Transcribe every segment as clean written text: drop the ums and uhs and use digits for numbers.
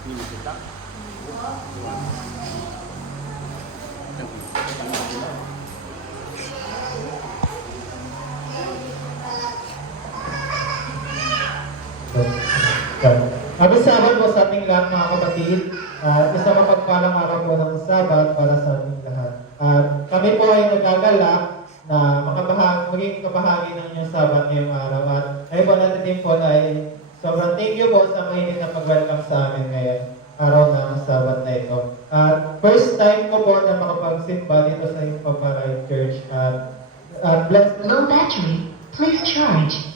Happy Sabbath po sa ating lahat mga kapatid. Isang mapagpalang araw po ng Sabbath para sa ating lahat. Kami po ay nagkagalak na maging kabahagi ng inyong Sabbath ngayong araw. At ay po natin din po ay sobrang thank you po sa mainit na pag-welcome sa amin ngayon araw ng Sabbath na ito. First time ko po na makapagsimba dito sa Himpapaway Church. Bless. Low battery. Please charge.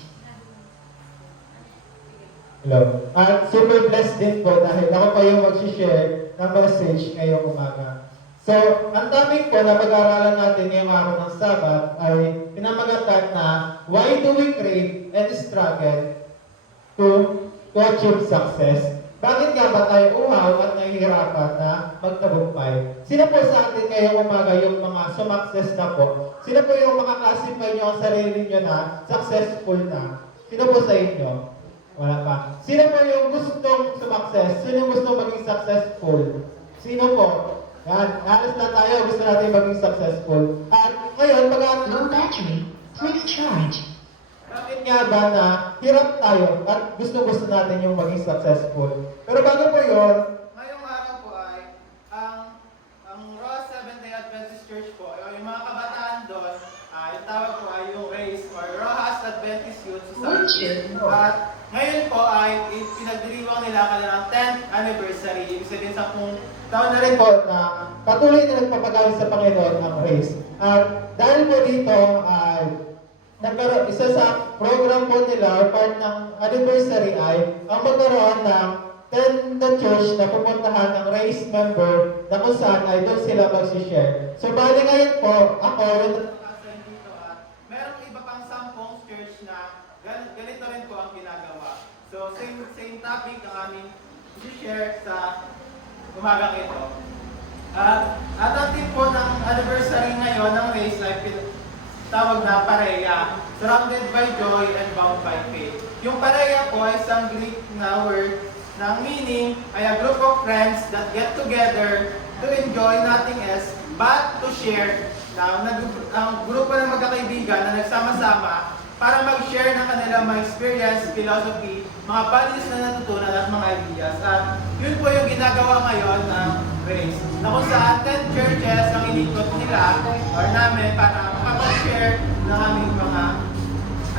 Hello. At super blessed din po dahil ako pa yung mag-share ng message ngayong umaga. So, ang topic po na pag-aaralan natin ngayong araw ng Sabat ay pinamagatan na why do we crave and struggle to achieve success? Bakit nga ba tayo uhaw at nahihirapan na magtagumpay? Sino po sa atin ngayong umaga yung mga sumakses na po? Sino po yung makaklasify nyo ang sarili nyo na successful na? Sino po sa inyo? Wala pa. Sino po yung gustong sumakses? Sino yung gustong maging successful? Sino po? Yan. Honest na tayo. Gusto natin maging successful. At ngayon, Low battery. Please charge. bakit nga ba na hirap tayo at gusto natin yung maging successful? Pero bago po yun, ngayong araw po ay ang Ross Seventh-day Adventist Church po, yung mga kabataan doon, yung tawag po ay yung RACE or Rojas Adventist Youth Society. At ngayon po ay pinagdiriwang nila kanilang 10th anniversary. Ibig sabihin 10 taon na rin po na patuloy na nagpapagamit sa Panginoon ang race. At dahil po dito ay isa sa program po nila or part ng anniversary ay ang magkaroon ng 10 the church na pupuntahan ng race member na kung saan ay doon sila mag-share. So bali ngayon po, ako yung dito at merong iba pang 10 church na ganito rin po ang ginagawa. So same topic ang aming i-share sa umagang ito. At ang team po ng anniversary ngayon ng race ay tawag na pareya, surrounded by joy and bound by faith. Yung pareya po ay isang Greek na word na meaning ay a group of friends that get together to enjoy nothing else but to share. Ang grupo ng magkakaibigan na nagsama-sama para mag-share ng kanilang mga experience, philosophy, mga values na natutunan at mga ideas. At yun po yung ginagawa ngayon ng race. Na kung saan 10 churches ang inikot nila or namin para makapag-share ng aming mga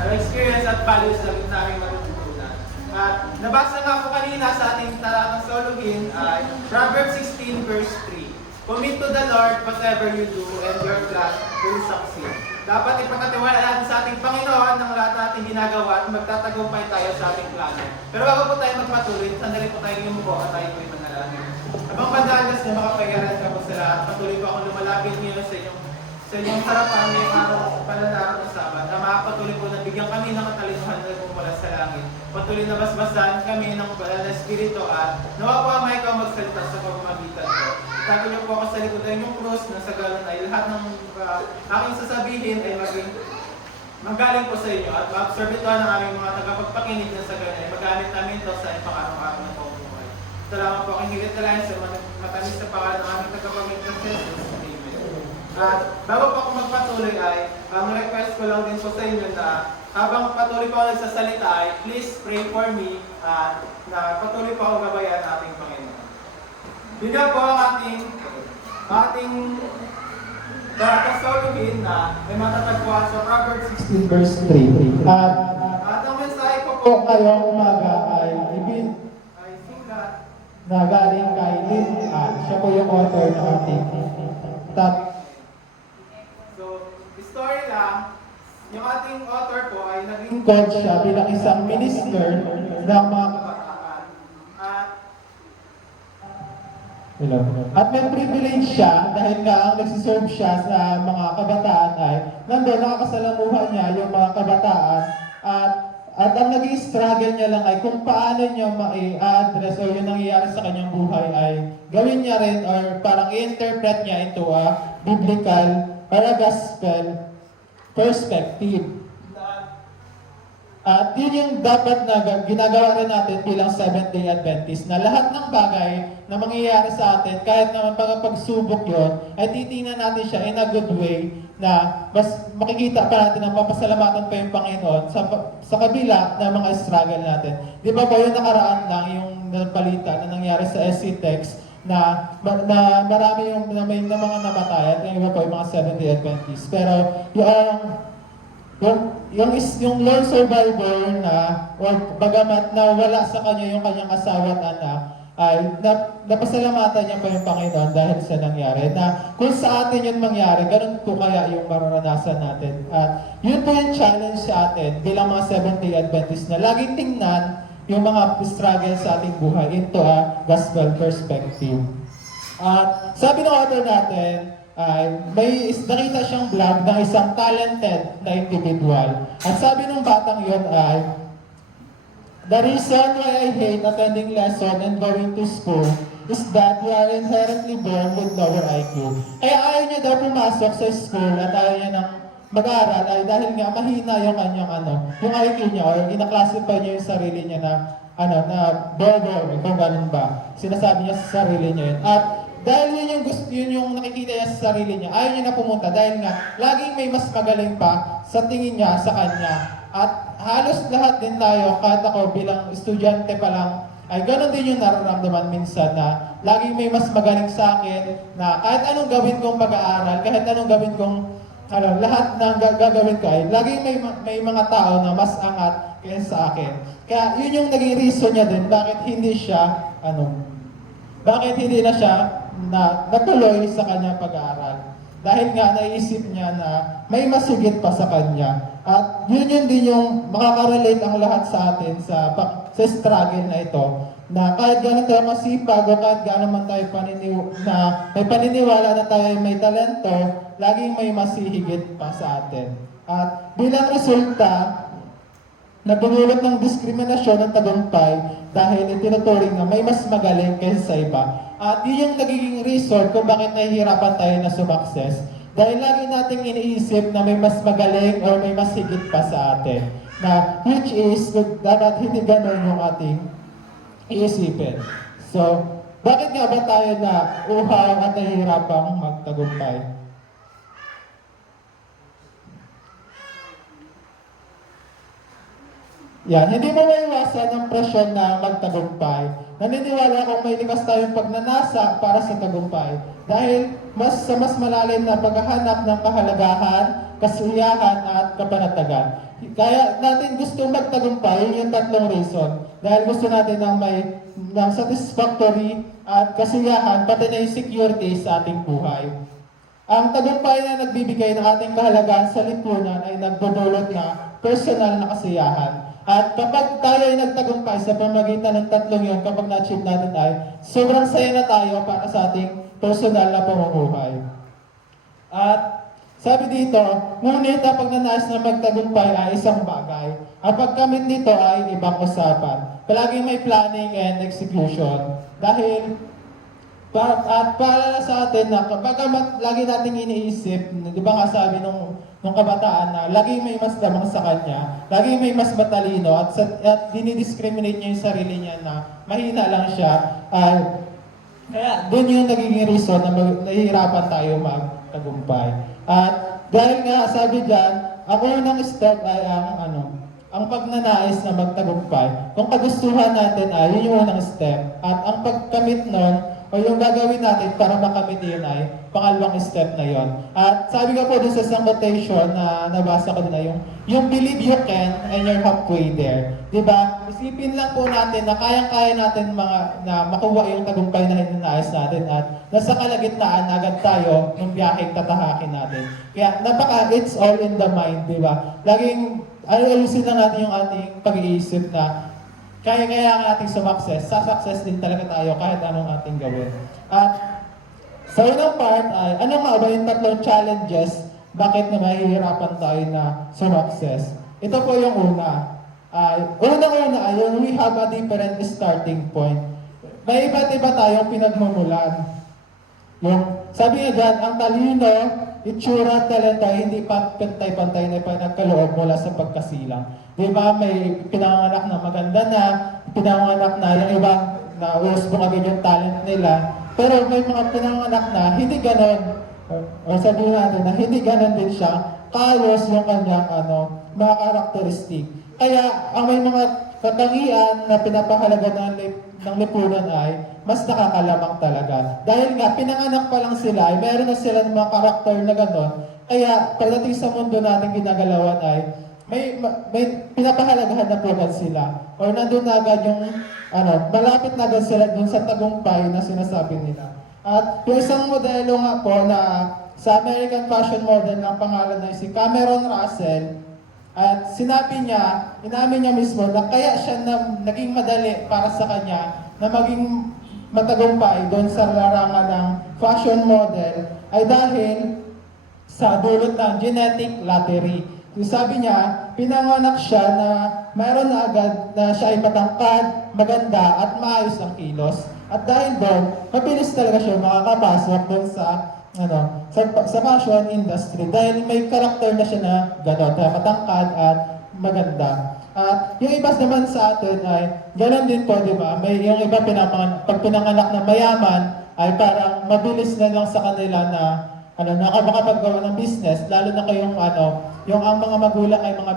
experience at values na aming matutunan. At nabasa nga po kanina sa ating talatang soluhin ay Proverbs 16 verse 3. Commit to the Lord whatever you do and your plan will succeed. Dapat ipagkatiwala natin sa ating Panginoon ng lahat nating ginagawa at magtatagumpay tayo sa ating plano. Pero bago po tayo magpatuloy, sandali po tayo yumuko at tayo po manalangin. Abang padalas na makapayaran ka po sa lahat, patuloy po akong lumalapit ngayon sa inyong harapan ngayong araw sa pananaraw ng Sabat na makapatuloy po na bigyan kami ng katalinuhan na pumula sa langit. Patuloy na basbasan kami ng banal na espiritu at nawa po ang ikaw magsalita sa pamamagitan ko. Tago niyo po ako sa likodan yung krus na sa galon ay lahat ng aking sasabihin ay magaling po sa inyo at ma-absorb ito ng aming mga tagapagpakinig na sa galon ay magamit namin ito sa pang-araw-araw na pamumuhay. Salamat po aking higit na sa matamis na pangalan ng aming tagapagpakinig na Jesus. At bago po ako magpatuloy ay, ang request ko lang din po sa inyo na habang patuloy po ako nagsasalita ay please pray for me at na patuloy po ako gabayan ating Panginoon. Bigyan po ang ating soluhin na may matatagpuan sa Proverbs 16 verse 3. At ang mensahe ko po ngayong umaga ay sulat na galing kay Lynn. Siya po yung author ng ating story lang, yung ating author po ay naging coach siya bilang isang minister ng mga kabataan. at may privilege siya dahil nga ang nagsiserve siya sa mga kabataan ay nandun nakakasalamuhan niya yung mga kabataan at ang naging struggle niya lang ay kung paano niya ma-address o yung nangyayari sa kanyang buhay ay gawin niya rin or parang i-interpret niya into a biblical or a gospel perspective. At yun yung dapat na ginagawa rin natin bilang Seventh-day Adventist, na lahat ng bagay na mangyayari sa atin, kahit naman pagsubok yon, ay titingnan natin siya in a good way, na mas makikita pa natin na papasalamatan pa yung Panginoon sa kabila ng mga struggle natin. Di ba ba yung nakaraan lang, yung balita na nangyari sa SC Text, na marami yung may na mga namatay at yung iba pa yung mga Seventh-day Adventist. Pero yung lone survivor na, o bagamat na wala sa kanya yung kanyang asawa at anak, ay napasalamatan niya pa yung Panginoon dahil sa nangyari. Na kung sa atin yun mangyari, ganun po kaya yung mararanasan natin. At yun po yung challenge sa atin bilang mga Seventh-day Adventist, na laging tingnan yung mga struggle sa ating buhay into a gospel perspective. At sabi ng author natin, nakita siyang vlog ng isang talented na individual. At sabi ng batang yun ay, "The reason why I hate attending lesson and going to school is that we are inherently born with lower IQ." Kaya ayaw niya daw pumasok sa school at ayaw niya ng mag-aaral ay dahil nga mahina yung kanyang yung IQ niya, or ina-classify niya yung sarili niya na na bobo, kung ganun ba. Sinasabi niya sa sarili niya yun. At dahil yun yung nakikita niya sa sarili niya, ayaw niya na pumunta dahil nga laging may mas magaling pa sa tingin niya sa kanya. At halos lahat din tayo, kahit ako bilang estudyante pa lang, ay ganoon din yung nararamdaman minsan, na laging may mas magaling sa akin, na kahit anong gawin kong pag-aaral, kahit anong gawin kong lahat ng gagawin ko ay laging may mga tao na mas angat kaysa sa akin. Kaya yun yung naging reason niya din bakit hindi na siya natuloy sa kanyang pag-aaral. Dahil nga naisip niya na may masigit pa sa kanya. At yun din yung makakarelate ang lahat sa atin sa struggle na ito. Na kahit gano'n tayo masipag, o kahit gano'n man tayo may paniniwala na tayo may talento, laging may masihigit pa sa atin. At bilang resulta, nagdulot ng diskriminasyon ng tagumpay dahil itinuturing na may mas magaling kaysa sa iba. At yun yung nagiging reason kung bakit nahihirapan tayo na sumakses. Dahil lagi nating iniisip na may mas magaling o may mas higit pa sa atin. Na which is, dapat hindi gano'n yung ating iisipin. So, bakit nga ba tayo na uhaw at nahihirapang magtagumpay? Yan, hindi mo maiwasan ang presyon na magtagumpay. Naniniwala akong may likas tayong pagnanasa para sa tagumpay. Dahil mas malalim na paghahanap ng kahalagahan, kasiyahan at kapanatagan. Kaya natin gusto magtagumpay, yun yung tatlong reason. Dahil gusto natin ng satisfactory at kasiyahan, pati na yung security sa ating buhay. Ang tagumpay na nagbibigay ng ating kahalagahan sa lipunan ay nagdudulot na personal na kasiyahan. At kapag tayo ay nagtagumpay sa pamagitan ng tatlong yun, kapag na-achieve natin ay sobrang saya na tayo para sa ating personal na pamumuhay. At sabi dito, ngunit ang pagnanais na magtagumpay ay isang bagay. Ang pagkamit nito ay ibang usapan. Palaging may planning and execution. Dahil para sa atin na kapag lagi nating iniisip, di ba nga sabi nung kabataan na lagi may mas lamang sa kanya, lagi may mas matalino at dinidiscriminate niya yung sarili niya na mahina lang siya, kaya doon yung nagiging reason na nahihirapan tayo magtagumpay. At dahil nga sabi diyan, ang unang step ay ang pagnanais na magtagumpay. Kung kagustuhan natin ay yun yung unang step. At ang pagkamit nun, o yung gagawin natin para makamit yun ay pangalawang step na yon. At sabi ko po dun sa isang quotation na nabasa ko din yung believe you can and you're halfway there. Diba? Isipin lang po natin na kayang-kaya natin na makuha yung tagumpay na hinanais natin at nasa kalagitnaan agad tayo ng biyaheng tatahakin natin. Kaya it's all in the mind, diba? Laging ayusin na natin yung ating pag-iisip na kaya ang ating sumakses, sa-success din talaga tayo kahit anong ating gawin. At sa unang part ay, ano nga ba yung tatlong challenges bakit na mahihirapan tayo na sumakses? Ito po yung una. Unang-una ay we have a different starting point. May iba't iba tayong pinagmumulan. Sabi nga dyan, ang talino itsura, talento, ay hindi pa pantay-pantay na pinagkaloob mula sa pagkasilang. Di ba, may pinanganak na maganda na, pinanganak na yung ibang na usbong agad yung talent nila. Pero may mga pinanganak na hindi ganon, o sabihin natin na hindi ganon din siya, kaayos yung kanyang mga karakteristik. Kaya ang may mga katangian na pinapahalaga ng lipunan ay mas nakakalamang talaga. Dahil nga, pinanganak pa lang sila, ay meron na sila ng mga karakter na gano'n. Kaya pagdating sa mundo natin ginagalawan ay may pinapahalagahan na po agad sila. Or nandun na agad yung, malapit na agad sila dun sa tagumpay na sinasabi nila. At yung isang modelo nga po na sa American fashion model ng pangalan na si Cameron Russell, at sinabi niya, inamin niya mismo na kaya siya naging madali para sa kanya na maging matagumpay doon sa larangan ng fashion model ay dahil sa dulot ng genetic lottery. Yung sabi niya, pinanganak siya na mayroon na agad na siya ay matangkad, maganda at maayos ang kilos. At dahil doon, mabilis talaga siya makakapasok doon sa fashion industry dahil may karakter na siya na gano'n, matangkad at maganda. At yung iba naman sa atin ay gano'n din po, di ba? May yung iba pag pinanganak na mayaman ay parang mabilis na lang sa kanila na makapaggawa ng business, lalo na kayong yung ang mga magulang ay mga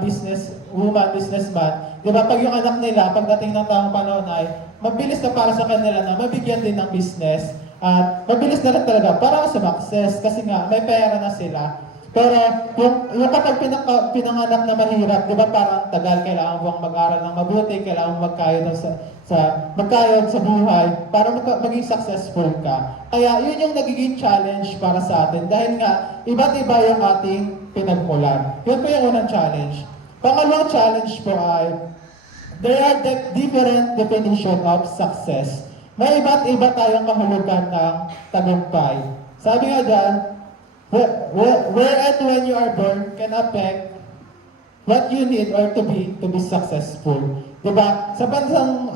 businessman. Di ba? Pag yung anak nila, pagdating ng tamang panahon ay mabilis na para sa kanila na mabigyan din ng business. At mabilis na rin talaga para sa success kasi nga may pera na sila. Pero yung kapag pinanganak na mahirap, di ba parang tagal, kailangan mong mag-aral ng mabuti, kailangan magkayod sa buhay para maging successful ka. Kaya yun yung nagiging challenge para sa atin dahil nga iba't iba yung ating pinagmulan. Yun po yung unang challenge. Pangalawang challenge po ay there are different definition of success. May iba't iba tayong kahulugan ng tagumpay. Sabi nga dyan, where and when you are born can affect what you need or to be successful. Diba? Sa bansang,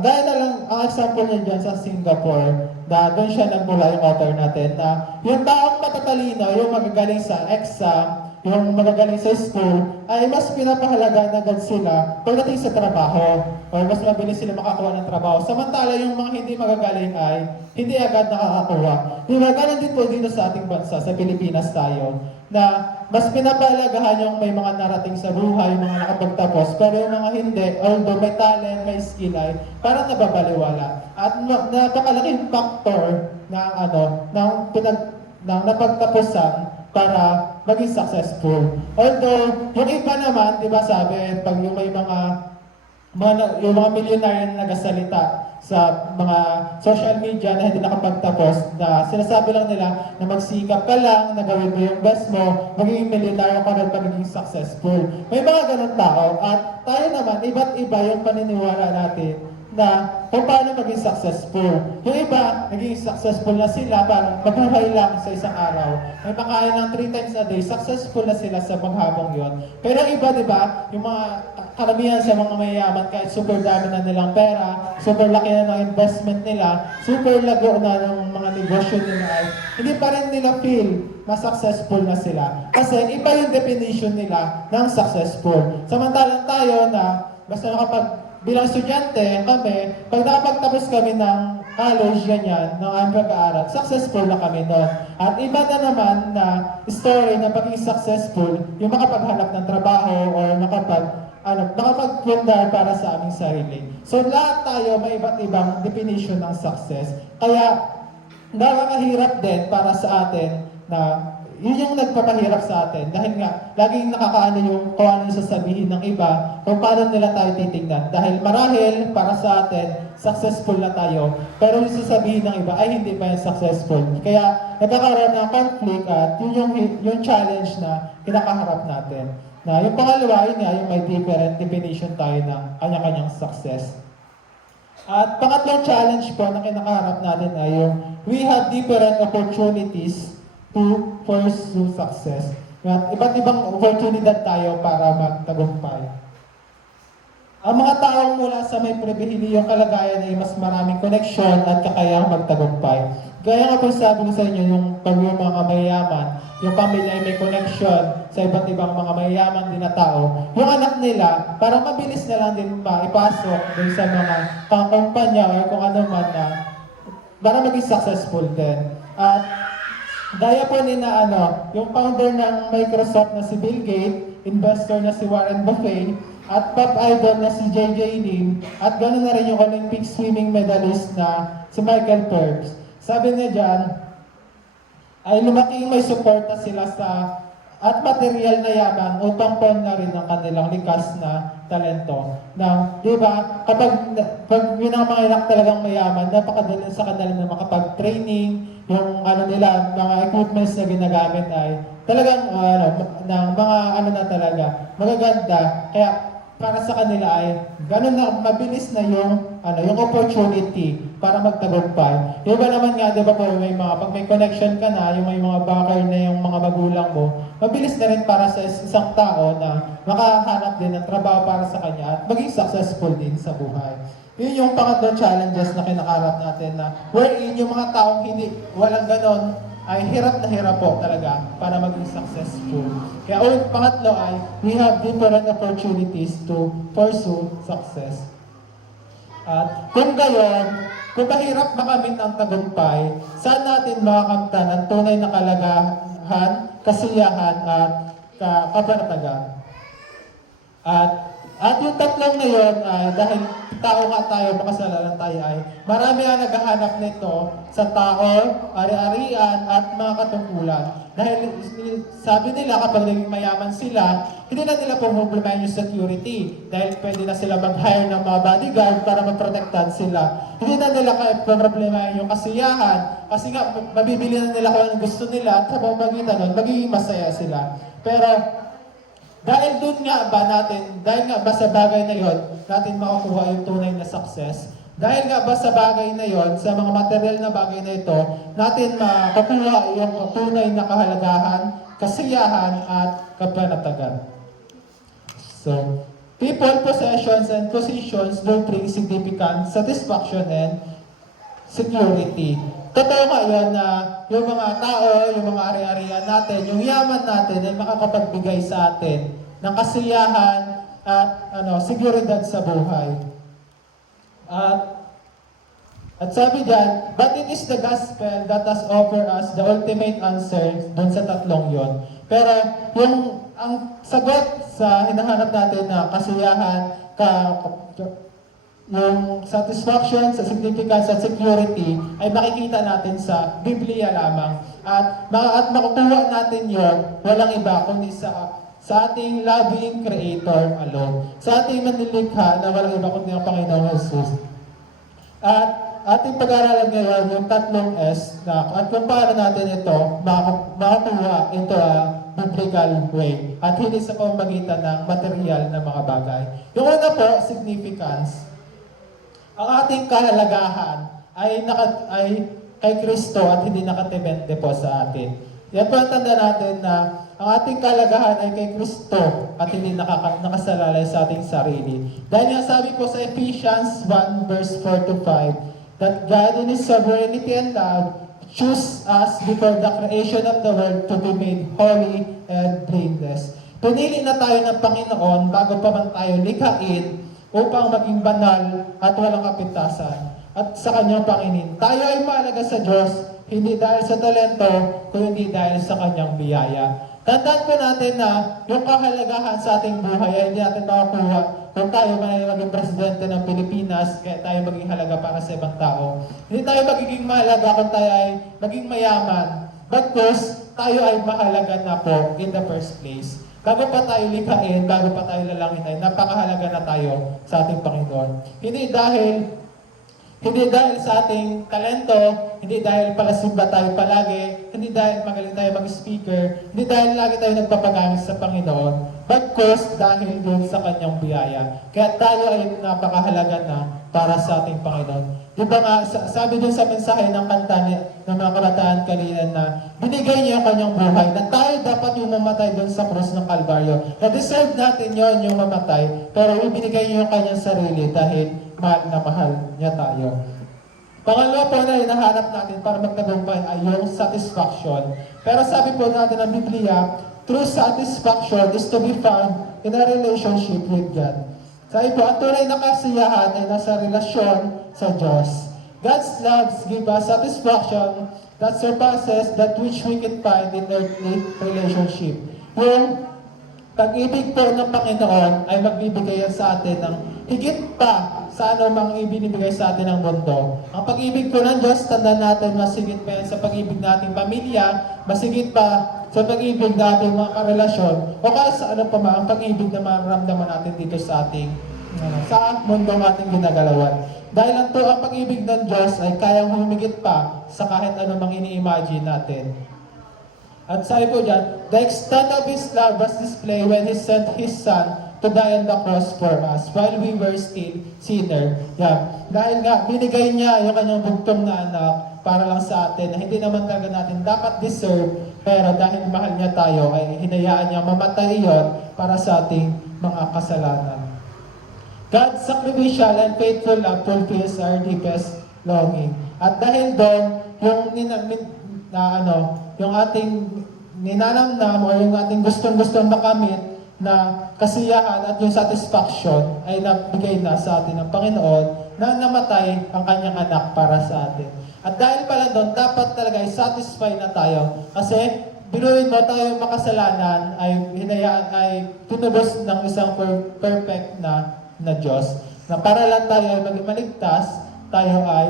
gaya na lang, ang example niya dyan sa Singapore, na doon siya nagmula yung author natin, na yung taong matatalino, yung magagaling sa exam, yung magagaling sa school, ay mas pinapahalaga na agad sila pagdating sa trabaho or mas mabilis sila makakuha ng trabaho. Samantala, yung mga hindi magagaling ay hindi agad nakakakuha. Diba? Ganun din po dito sa ating bansa, sa Pilipinas tayo, na mas pinapahalagahan yung may mga narating sa buhay, yung mga nakapagtapos, pero yung mga hindi, although may talent, may skill ay parang nababaliwala. At napakalaking factor ng napagtapusan para maging successful. Although, yung iba naman, di ba sabi, pag yung may mga milyonaryo na nagasalita sa mga social media na hindi nakapagtapos, na sinasabi lang nila na magsikap ka lang, na gawin mo yung best mo, magiging milyonaryo ka rin magiging successful. May mga ganun tao at tayo naman, iba't iba yung paniniwala natin na kung paano maging successful. Yung iba, naging successful na sila para mabuhay lang sa isang araw. May makain ng 3 times a day, successful na sila sa paghabang yon. Pero iba, di ba, yung mga karamihan sa mga mayayaman, kahit super dami na nilang pera, super laki na ng investment nila, super lago na ng mga negosyo nila, ay hindi pa rin nila feel mas successful na sila. Kasi iba yung definition nila ng successful. Samantalang tayo na basta bilang estudyante, kami, pag nakapagtapos kami ng college, ganyan, ng aming pag-aaral, successful na kami noon. At iba na naman na story na pagiging successful, yung makapaghanap ng trabaho or makapagpundar para sa aming sarili. So lahat tayo may iba't ibang definition ng success. Kaya nakakahirap din para sa atin na yun yung nagpapahirap sa atin dahil nga laging nakakaano yung kung ano yung sasabihin ng iba kung paano nila tayo titignan. Dahil marahil para sa atin, successful na tayo, pero yung sasabihin ng iba ay hindi pa yung successful. Kaya nagkakaroon ng conflict at yun yung challenge na kinakaharap natin. Na yung pangalawa, yun nga, yung may different definition tayo ng kanya-kanyang success. At pangatlong challenge po na kinakaharap natin ay yung we have different opportunities to pursue success. At iba't ibang oportunidad tayo para magtagumpay. Ang mga taong mula sa may pribilehiyong kalagayan ay mas maraming koneksyon at kakayahang magtagumpay. Gaya nga po sabi ko sa inyo, yung pag yung mga mayayaman, yung pamilya ay may koneksyon sa iba't ibang mga mayayaman din na tao, yung anak nila, parang mabilis na lang din maipasok dun sa mga kakumpanya or kung ano man na para maging successful din. At gaya po ni na yung founder ng Microsoft na si Bill Gates, investor na si Warren Buffett, at pop idol na si JJ Lin, at ganoon na rin yung Olympic swimming medalist na si Michael Phelps. Sabi niya dyan, ay lumaking may suporta sila sa at material na yaman upang na rin ang kanilang likas na talento. Na, di ba, pag yun ang mga anak talagang mayaman, napakadali sa kanila na makapag-training, yung nila, mga equipments na ginagamit ay talagang ng mga na talaga, magaganda. Kaya para sa kanila ay ganun na mabilis na yung opportunity para magtagumpay. Iba naman nga, di ba po, pag may connection ka na, yung may mga backer na yung mga magulang mo, mabilis na rin para sa isang tao na makahanap din ng trabaho para sa kanya at maging successful din sa buhay. Yun yung pangatlong challenges na kinakarap natin na wherein yung mga taong walang ganon, ay hirap na hirap po talaga para maging successful. Kaya pangatlo ay, we have different opportunities to pursue success. At kung gayon, kung mahirap makamit ang tagumpay, saan natin makakamtan ang tunay na kalagahan, kasiyahan at kapanatagan? At yung tatlong na yun, dahil tao nga tayo, makasalanan tayo ay, marami ang naghahanap nito sa tao, ari-arian at mga katungkulan. Dahil sabi nila kapag naging mayaman sila, hindi na nila problemahin yung security. Dahil pwede na sila mag-hire ng mga bodyguard para maprotektahan sila. Hindi na nila problemahin yung kasiyahan. Kasi nga, mabibili na nila kung anong gusto nila at sa pamamagitan nun, magiging masaya sila. Pero, dahil dahil nga ba sa bagay na yon, natin makukuha yung tunay na success. Dahil nga ba sa bagay na yon, sa mga material na bagay na ito, natin makukuha yung tunay na kahalagahan, kasiyahan at kapanatagan. So, people, possessions, and positions will bring significant satisfaction and security. Totoo nga yun na yung mga tao, yung mga ari-arian natin, yung yaman natin ay makakapagbigay sa atin ng kasiyahan at seguridad sa buhay. At sabi diyan, but it is the gospel that has offered us the ultimate answer dun sa tatlong yon. Pero ang sagot sa hinahanap natin na kasiyahan, yung satisfaction, sa significance at security ay makikita natin sa Biblia lamang. At makukuha natin yon walang iba kundi sa ating loving Creator alone. Sa ating manilikha na walang iba kundi ang Panginoong Jesus. At ating pag-aaralan ngayon yung tatlong S at kung paano natin ito makakuha into a biblical way at hindi sa pamamagitan ng material na mga bagay. Yung una po, significance. Ang ating kahalagahan ay kay Kristo at hindi nakatebente po sa atin. Yan po ang tanda natin na ang ating kahalagahan ay kay Kristo at hindi nakasalalay sa ating sarili. Dahil nga sabi po sa Ephesians 1 verse 4 to 5, that God in His sovereignty and love chose us before the creation of the world to be made holy and blameless. Pinili na tayo ng Panginoon bago pa man tayo likhain upang maging banal at walang kapintasan at sa kanyang Panginin. Tayo ay mahalaga sa Diyos, hindi dahil sa talento, kundi dahil sa kanyang biyaya. Tandaan po natin na yung kahalagahan sa ating buhay ay hindi natin makakuha kung tayo man ay maging presidente ng Pilipinas, kaya tayo maging halaga para sa ibang tao. Hindi tayo magiging mahalaga kung tayo ay maging mayaman, bagkus tayo ay mahalaga na po in the first place. Bago pa tayo likhain, bago pa tayo lalangin, ay napakahalaga na tayo sa ating Panginoon. Hindi dahil sa ating talento, hindi dahil palasimba tayo palagi, hindi dahil magaling tayo mag-speaker, hindi dahil lagi tayo nagpapagamit sa Panginoon, bagkus dahil doon sa kanyang biyaya. Kaya tayo ay napakahalaga na para sa ating Panginoon. Di ba nga, sabi dun sa mensahe ng kanta ng mga kabataan kanina na binigay niya yung kanyang buhay, na tayo dapat yung mamatay dun sa krus ng Kalbaryo. Na-deserve natin yon yung mamatay, pero ibinigay niya yung kanyang sarili dahil mahal niya tayo. Pangalawa po na hinahanap natin para magtagumpay ay yung satisfaction. Pero sabi po natin ng Biblia, true satisfaction is to be found in a relationship with God. Sabi po, ang tunay na kasiyahan ay nasa relasyon sa Diyos. God's love gives us satisfaction that surpasses that which we can find in earthly relationship. Yung pag-ibig po ng Panginoon ay magbibigay sa atin ng higit pa sa anumang ibinibigay sa atin ng mundo. Ang pag-ibig po ng Diyos, tandaan natin, masigit pa yan sa pag-ibig nating pamilya, masigit pa sa pag-ibig nating mga karelasyon, o kaya sa ano pa ang pag-ibig na mararamdaman natin dito sa ating sa mundo ating ginagalawan. Dahil ang ang pag-ibig ng Diyos ay kayang humigit pa sa kahit anumang ini-imagine natin. At sabi po dyan, the extent of His love was displayed when He sent His Son to die on the cross for us while we were still sinner. Yan. Dahil nga, binigay niya yung kanyang bugtong na anak para lang sa atin na hindi naman talaga natin dapat deserve, pero dahil mahal niya tayo, ay hinayaan niya mamatay yon para sa ating mga kasalanan. God's sacrificial and faithful love fulfills our deepest longing. At dahil doon, yung ating ninanamnam o yung ating gustong-gustong makamit na kasiyahan at yung satisfaction ay nabigay na sa atin ng Panginoon na namatay ang kanyang anak para sa atin. At dahil pala doon, dapat talaga ay satisfy na tayo. Kasi binuhin mo tayo makasalanan ay tinubos ng isang perfect na Diyos. Na para lang tayo ay maging maligtas, tayo ay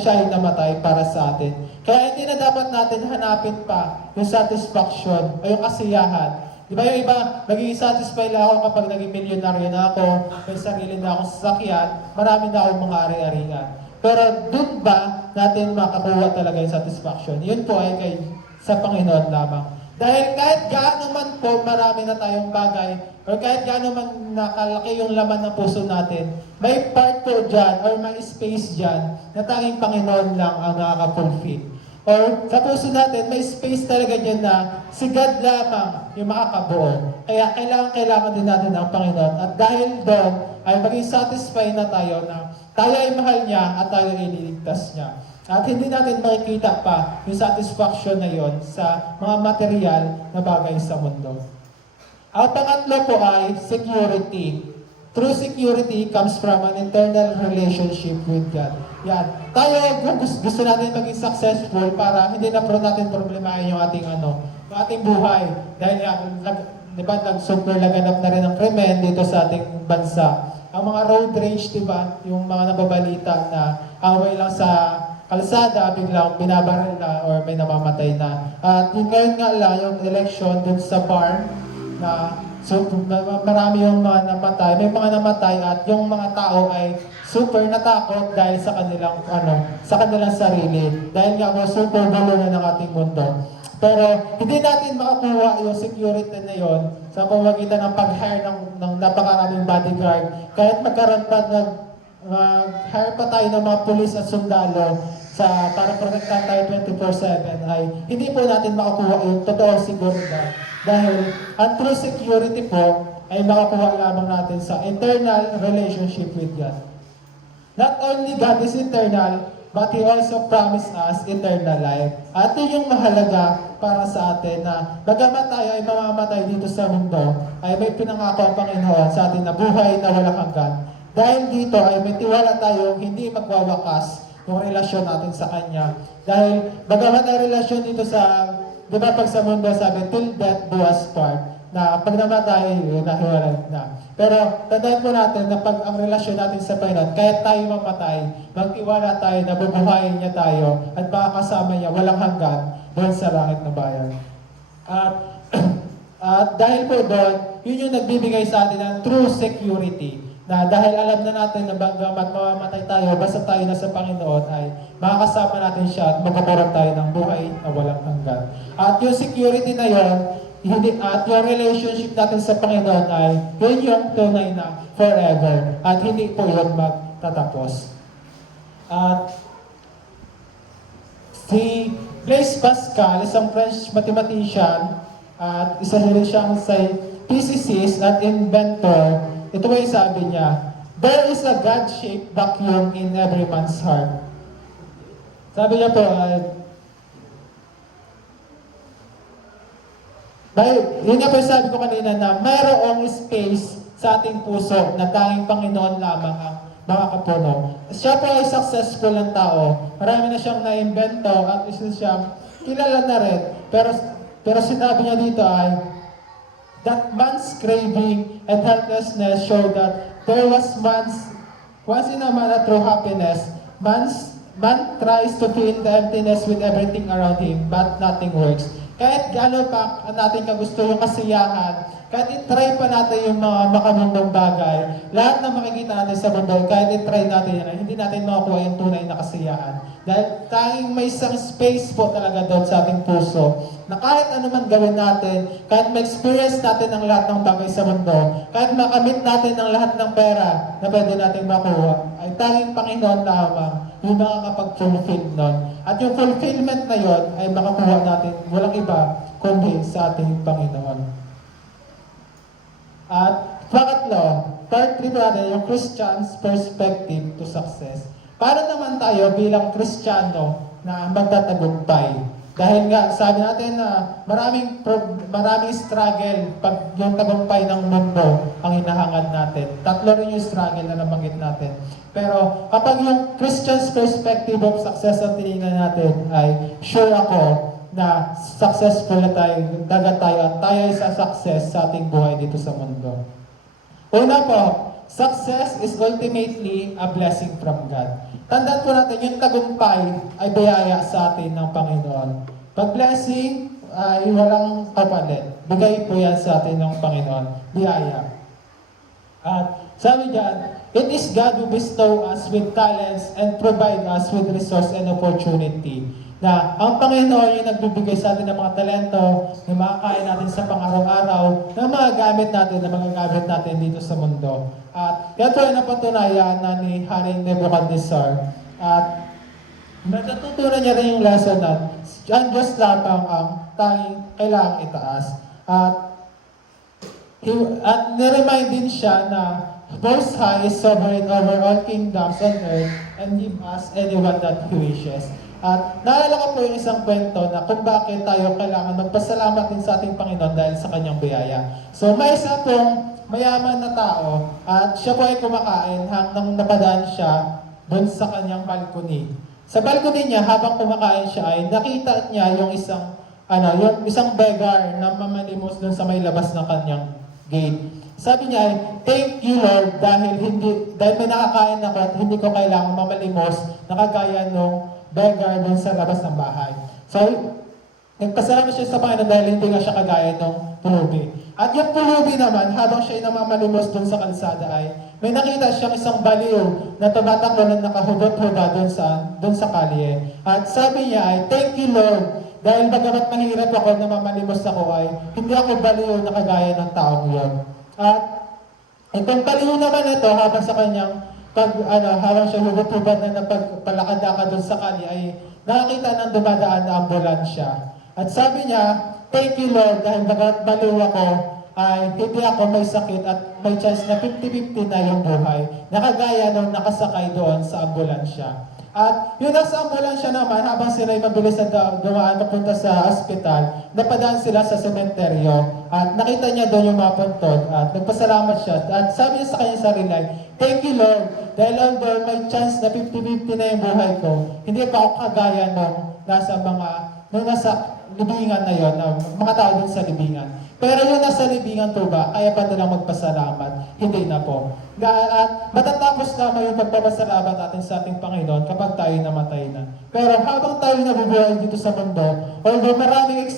siya ay namatay para sa atin. Kaya hindi na dapat natin hanapin pa yung satisfaction o yung kasiyahan. Di ba yung iba, naging satisfy lang ako kapag naging milyonaryo na ako, may sarili na akong sasakyan, marami na akong mga ari-arian. Pero dun ba natin makakuha talaga yung satisfaction? Yun po ay sa Panginoon lamang. Dahil kahit gaano man po marami na tayong bagay, o kahit gaano man nakalaki yung laman ng puso natin, may part po dyan, or may space dyan, na tanging Panginoon lang ang nakaka-fulfill. Or sa puso natin, may space talaga dyan na si God lamang yung makakabuo. Kaya kailangan din natin ang Panginoon. At dahil doon, ay maging satisfy na tayo na tayo ay mahal niya at tayo ay ililigtas niya. At hindi natin makikita pa yung satisfaction na yon sa mga material na bagay sa mundo. Ang pangatlo po ay security. True security comes from an internal relationship with God. Yan. Tayo, kung gusto natin maging successful para hindi na natin problemahin yung ating buhay. Dahil super laganap na rin ang krimen dito sa ating bansa. Ang mga road rage, diba? Yung mga nababalita na away lang sa kalsada, biglang binabaril na or may namamatay na. At yung ngayon nga lang, yung election dun sa bar, na marami yung mga namatay, may mga namatay at yung mga tao ay super natakot dahil sa kanilang sarili. Dahil nga po super gulo ng ating mundo. Pero hindi natin makakuha yung security na yon sa pamamagitan ng pag-hire ng napakaraming bodyguard. Kahit magkaroon pa hire pa tayo ng mga pulis at sundalo para protektahan tayo 24/7 ay hindi po natin makakuha yung totoong seguridad. Dahil ang true security po ay makakuha lamang natin sa internal relationship with God. Not only God is eternal, but He also promised us eternal life. At yun yung mahalaga para sa atin na bagamat tayo ay mamamatay dito sa mundo, ay may pinangako ang Panginoon sa atin na buhay na walang hanggan. Dahil dito ay may tiwala tayong hindi magwawakas yung relasyon natin sa Kanya. Dahil bagamat ang relasyon dito sa, di ba pag sa mundo sabi, till death do us part, na pag namatay, nahiwalay na. Pero tandaan po natin na pag ang relasyon natin sa Panginoon, kahit tayo mamatay, magtiwala tayo na bubuhayin niya tayo at makakasama niya walang hanggan doon sa langit na bayan. At dahil po doon, yun yung nagbibigay sa atin ng true security. Na dahil alam na natin na bagamat mamamatay tayo, basta tayo na sa Panginoon ay makakasama natin siya at magkakaroon tayo ng buhay na walang hanggan. At yung security na yon, at yung relationship natin sa Panginoon ay yun yung tunay na forever at hindi po yun magtatapos. At si Blaise Pascal, isang French mathematician, at isa rin siyang physicist at inventor, ito ay sabi niya, "There is a God-shaped vacuum in every man's heart." Sabi niya po, yun nga po yung sabi ko kanina na mayroong space sa ating puso na tanging Panginoon lamang ang makakapuno. Siya po ay successful ng tao. Marami na siyang na-invento at isa siyang kilala na rin. Pero sinabi niya dito ay, that man's craving and helplessness show that there was once in a man a true happiness. Man tries to fill the emptiness with everything around him, but nothing works. Kahit gaano pa natin kagusto yung kasiyahan, kahit itry pa natin yung mga makamundong bagay, lahat ng makikita natin sa mundo, kahit itry natin yan, hindi natin makakuha yung tunay na kasiyahan. Dahil tanging may isang space po talaga doon sa ating puso, na kahit ano man gawin natin, kahit ma-experience natin ang lahat ng bagay sa mundo, kahit makamit natin ang lahat ng pera na pwede natin makuha, ay tanging Panginoon lamang yung makakapag-fulfill nun. At yung fulfillment na yon ay makakuha natin walang iba kundi sa ating Panginoon. At pangatlo, part 3 natin, yung Christian's perspective to success. Paano naman tayo bilang Kristiyano na magtatagumpay? Dahil nga, sabi natin na maraming struggle pag yung tagumpay ng mundo ang hinahangad natin. Tatlo rin yung struggle na nabanggit natin. Pero kapag yung Christian's perspective of success ang tinignan natin ay sure ako na successful na tayo, dagat tayo at tayo ay sa success sa ating buhay dito sa mundo. Una po, success is ultimately a blessing from God. Tandaan po natin, yung tagumpay ay biyaya sa atin ng Panginoon. Pag blessing ay walang kapalit. Bigay po yan sa atin ng Panginoon. Biyaya. At sabi diyan, it is God who bestow us with talents and provide us with resource and opportunity. Na ang Panginoon yung nagbibigay sa atin ng mga talento, na makakain natin sa pang-araw-araw, na mga gamit natin, na mga gamit natin dito sa mundo. At yan po ay napatunayan na ni Haring Nebuchadnezzar. At natutunan niya rin yung lesson na ang Diyos lamang ang tanging kailangang itaas. At niremind din siya na Most High is sovereign over all kingdoms on earth and give us anyone that He wishes. At naalala ko po yung isang kwento na kung bakit tayo kailangan magpasalamat din sa ating Panginoon dahil sa kanyang biyaya. So may isa pong mayaman na tao at siya po ay kumakain hanggang napadaan siya doon sa kanyang balcony. Sa balcony niya, habang kumakain siya ay nakita niya yung isang beggar na mamalimos doon sa may labas ng kanyang gate. Sabi niya ay, "Thank you Lord dahil may nakakain ako at hindi ko kailangang mamalimos na kagaya nung beggar doon sa labas ng bahay." So, nagpasalamat siya sa Panginoon dahil hindi nga siya kagaya ng pulubi. At yung pulubi naman, habang siya ay namamalimos doon sa kalsada ay, may nakita siyang isang baliw na tumatakbo na nakahubot-huba doon sa kalye. At sabi niya ay, "Thank you Lord, dahil bagamat mahirap ako na mamalimos ako ay, hindi ako baliw na kagaya ng taong yon." At itong baliw naman ito, habang sa kanyang habang siya hubot-hubad na napagpalakad-lakad doon sa kalye ay nakakita ng dumadaan na ambulansya. At sabi niya, "Thank you Lord, dahil bagamat baliw ako, ay hindi ako may sakit at may chance na 50-50 na yung buhay. Nakagaya nung nakasakay doon sa ambulansya." At yung nasa ambulansya naman, habang sila ay mabilis na dumaan papunta sa ospital, napadaan sila sa sementeryo. At nakita niya doon yung mga puntod at nagpasalamat siya. At sabi niya sa kanyang sarili, "Thank you Lord, dahil although may chance na 50-50 na yung buhay ko, hindi pa ako kagaya nung nasa libingan na yon, mga tao din sa libingan. Pero yung nasa libingan po ba, kaya pa nilang magpasalamat? Hindi na po. At matatapos naman yung pagpapasalamat natin sa ating Panginoon kapag tayo namatay na. Pero habang tayo nabubuhay dito sa mundo, although marami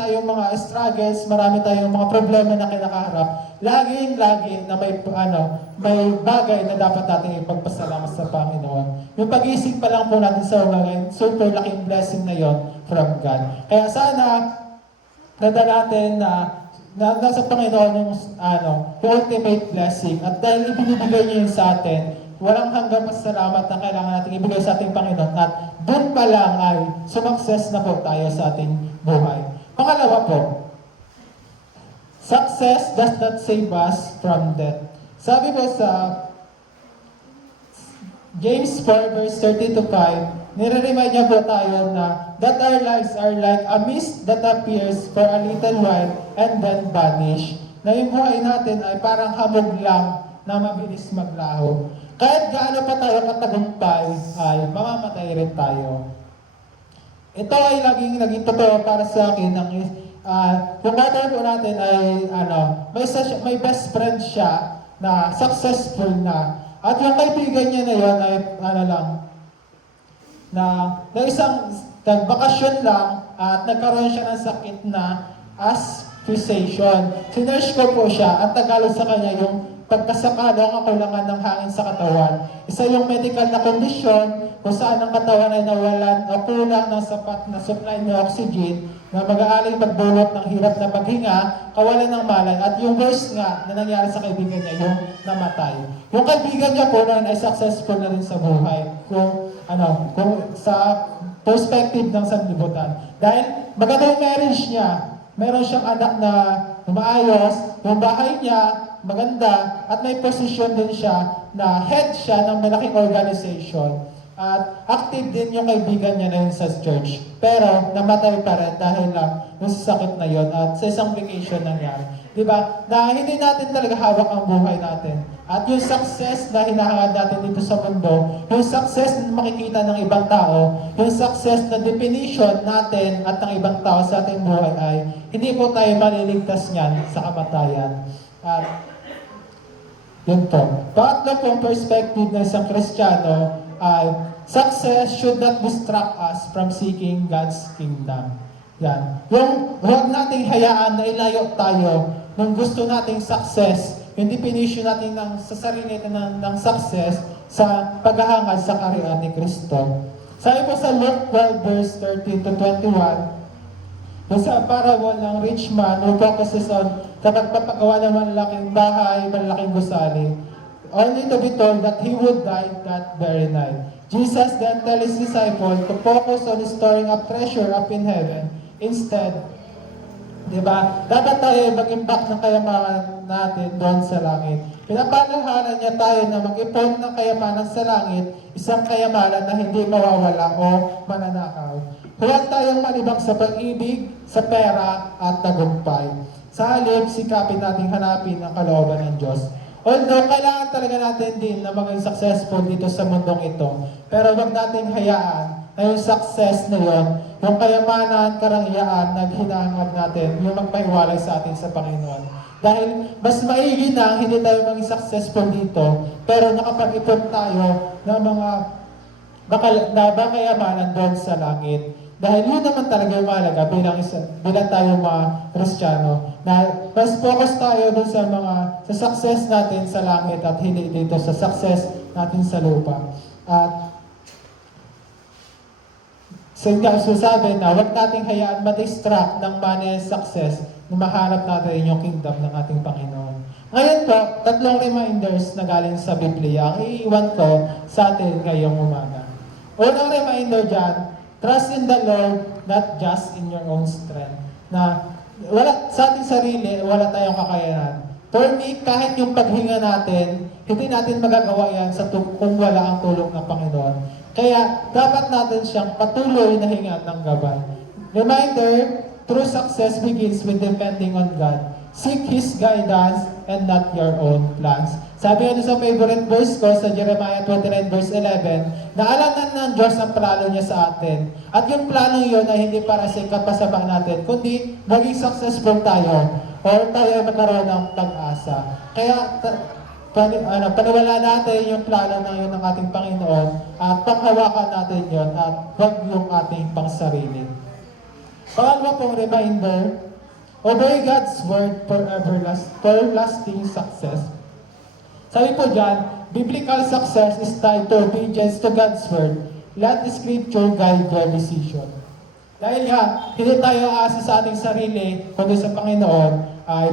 tayong mga struggles, marami tayong mga problema na kinakaharap, lagi na may bagay na dapat natin ipagpasalamat sa Panginoon. Yung pag-iisip pa lang po natin sa umaga, super laking blessing na yon from God. Kaya sana, nadala natin na nasa Panginoon yung ultimate blessing. At dahil ibinibigay niya yun sa atin, walang hanggang pasalamat na kailangan natin ibigay sa ating Panginoon at doon pa lang ay sumakses na po tayo sa ating buhay. Pangalawa po, success does not save us from death. Sabi po sa James 4 verse 30-5, nire-remind niya po tayo na that our lives are like a mist that appears for a little while and then vanish. Na yung buhay natin ay parang hamog lang na mabilis maglaho. Kahit gaano pa tayo katagumpay, ay mamamatay rin tayo. Ito ay naging totoo para sa akin. Yung partner po natin ay may best friend siya na successful na. At yung kaibigan niya na yun ay na isang nagbakasyon lang at nagkaroon siya ng sakit na asphyxiation. Sinerge ko po siya at Tagalog sa kanya yung pagkasakalo ang kakulangan ng hangin sa katawan. Isa yung medical na kondisyon kung saan ang katawan ay nawalan o kulang ng sapat na supply ng oxygen na mag-aaling magdulot ng hirap na paghinga, kawalan ng malay, at yung worst nga na nangyari sa kaibigan niya, yung namatay. Yung kaibigan niya po noon ay successful na rin sa buhay. Kung sa perspective ng sanlibutan. Dahil maganda yung marriage niya, meron siyang anak na maayos, yung bahay niya, maganda, at may posisyon din siya na head siya ng malaking organization. At active din yung kaibigan niya na yun sa church. Pero namatay pa rin dahil lang yung sakit na yun at sa isang vacation nangyari. Diba? Na hindi natin talaga hawak ang buhay natin. At yung success na hinahangad natin dito sa mundo, yung success na makikita ng ibang tao, yung success na definition natin at ng ibang tao sa ating buhay ay hindi po tayo maliligtas niyan sa kamatayan. At yun po. Pangatlo pong perspective ng isang Kristiyano ay success should not distract us from seeking God's kingdom. Yan. Yung huwag nating hayaan na ilayo tayo nung gusto nating success, yung definition natin sa sarili natin ng success sa paghahangad sa kaharian ni Kristo. Sabi po sa Luke 12 verse 13-21, yung sa parable ng rich man who focuses on sa pagpapagawa ng malaking bahay, malaking gusali, only to be told that he would die that very night. Jesus then tells his disciples to focus on storing up treasure up in heaven instead. Diba? Dapat tayo mag-impact ng kayamanan natin doon sa langit. Pinapanahanan niya tayo na mag-ipon ng kayamanan sa langit, isang kayamanan na hindi mawawala o mananakaw. Huwag tayong malibang sa pag-ibig, sa pera, at tagumpay. Sa halip, sikapin nating hanapin ang kalooban ng Diyos. Although, kailangan talaga natin din na maging successful dito sa mundong ito. Pero huwag nating hayaan na yung success na yun, yung kayamanan, karangyaan na hinahangad natin, yung magpahiwalay sa atin sa Panginoon. Dahil mas maigi na hindi tayo maging successful dito, pero nakapag-ipon tayo ng mga kayamanan doon sa langit. Dahil yun naman talaga yung mahalaga bilang tayo mga Kristiyano. Na mas focus tayo dun sa success natin sa langit at hindi dito sa success natin sa lupa. At sabi na huwag nating hayaan ma-distract ng money and success na mahanap natin yung kingdom ng ating Panginoon. Ngayon po, 3 reminders na galing sa Biblia ang iiwan ko sa atin ngayong umaga. Unang reminder dyan, trust in the Lord, not just in your own strength. Na sa ating sarili, wala tayong kakayanan. For me, kahit yung paghinga natin, hindi natin magagawa yan kung wala ang tulong ng Panginoon. Kaya dapat natin siyang patuloy na hingan ng gabay. Reminder, true success begins with depending on God. Seek His guidance and not your own plans. Sabi nga sa favorite verse ko sa Jeremiah 29 verse 11, na alam na ng Diyos ang plano niya sa atin. At yung plano yun ay hindi para sa ikapasama natin, kundi maging successful tayo or tayo magkaroon ng pag-asa. Kaya paniwala natin yung plano na yun ng ating Panginoon at panghawakan natin yun at huwag yung ating pangsarili. Pangalawa pong reminder, obey God's word for lasting success. Sabi po dyan, biblical success is tied to obedience to God's word. Let the scripture guide your decision. Dahil nga, hindi tayo aasa sa ating sarili, kundi sa Panginoon,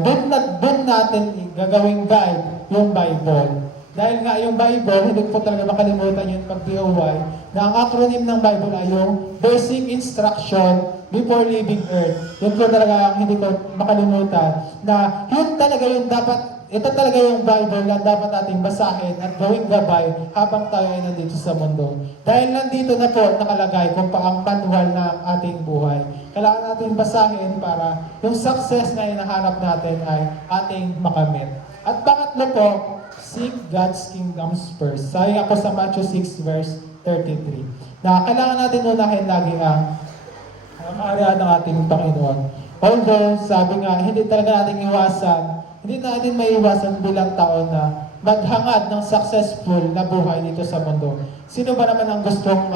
doon natin gagawing guide yung Bible. Dahil nga yung Bible, hindi po talaga makalimutan yung pag-DOY, na ang acronym ng Bible ay yung Basic Instruction Before Leaving Earth. Yun po talaga ang hindi ko makalimutan, na yun talaga yung dapat, ito talaga yung Bible na dapat nating basahin at gawing gabay habang tayo ay nandito sa mundo. Dahil nandito na po nakalagay kung paang manual ng ating buhay. Kailangan natin basahin para yung success na hinahanap natin ay ating makamit. At pangatlo po, seek God's kingdom first. Sabi ako sa Matthew 6 verse 33. Na kailangan natin unahin lagi ang ari-ari ng ating Panginoon. Although, sabi nga, hindi talaga natin iwasan, hindi natin maiwasan bilang tao na maghangad ng successful na buhay dito sa mundo. Sino ba naman ang gustong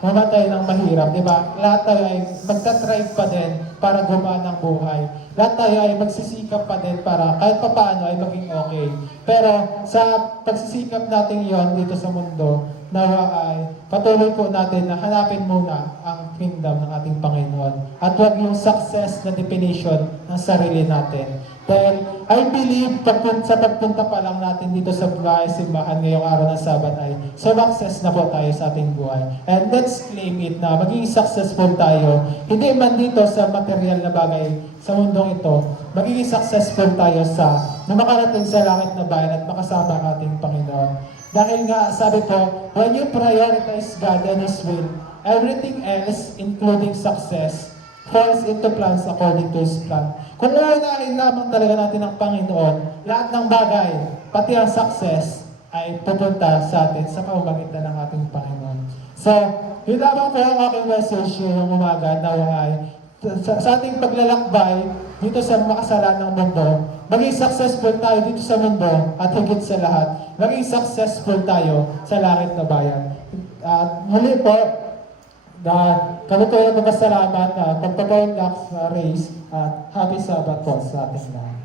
mamatay ng mahirap, di ba? Lahat tayo ay magta-try pa din para gumaan ang buhay. Lahat tayo ay magsisikap pa din para kahit papaano ay maging okay. Pero sa pagsisikap natin yon dito sa mundo, nawa ay patuloy po natin na hanapin muna ang kingdom ng ating Panginoon. At huwag yung success na definition ng sarili natin. Dahil I believe sa pagpunta pa lang natin dito sa bahay simbahan ngayong araw ng Sabat ay success na po tayo sa ating buhay. And let's claim it na maging successful tayo. Hindi man dito sa material na bagay sa mundong ito, magiging successful tayo na makarating sa langit na bayan at makasama ang ating Panginoon. Dahil nga, sabi po, when you prioritize God and His will, everything else, including success, falls into plans according to His plan. Kung uunahin lamang talaga natin ang Panginoon, lahat ng bagay, pati ang success, ay pupunta sa atin sa pamamagitan ng ating Panginoon. So, yun lamang po ang aking message ngayong umaga na ay sa ating paglalakbay dito sa makasalanang mundo, maging successful tayo dito sa mundo at higit sa lahat, maging successful tayo sa langit na bayan. At muli po, kami po yung magpasalamat na pagpapawin sa race at happy Sabbath po sa ating lahat.